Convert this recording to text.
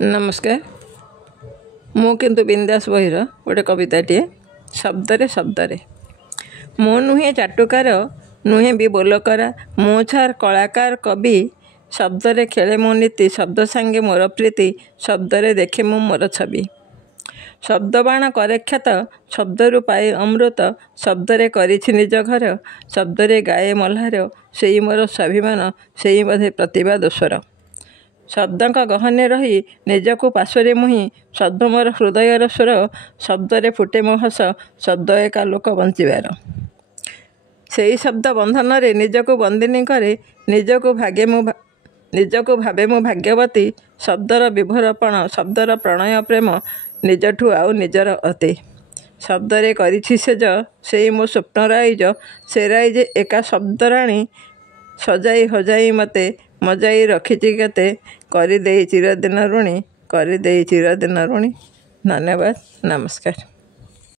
नमस्कार। मु किंतु बिंदास बहिर गोटे कविताटे शब्दरे शब्दरे मो नुहे चाटुकार नुहे भी बोलकरा मो छार कलाकार कवि शब्दरे खेले मो नीति शब्द सांगे मोर प्रीति शब्दरे देखे मु मोर छवि शब्दबाण करे ख्यात शब्दरु पाए अमृत शब्दरे करिछि निज घर शब्दरे गाए मल्हार सेई मोर स्वाभिमान सेई बोधे प्रतिभा दोषर शब्दक गहने रही निजकु पार्श्वरे मुहि शब्द मोर हृदयर स्वर शब्दरे फुटे मो हस शब्द एका लोक बंचिबार सेई शब्द बंधन रे निजकु बंदिनी करे निजकु भावे मु भाग्यवती शब्दर विभोरपण शब्दर प्रणय प्रेम निजठु आउ निजर अति शब्दरे करिछि सेज सेई मो स्वप्न राइज से राइज एका शब्द राणी सजाई हजाई मते मजाई रखिछि केते करि देई चिरदिन ऋणी करि देई चिरदिन ऋणी। धन्यवाद। नमस्कार।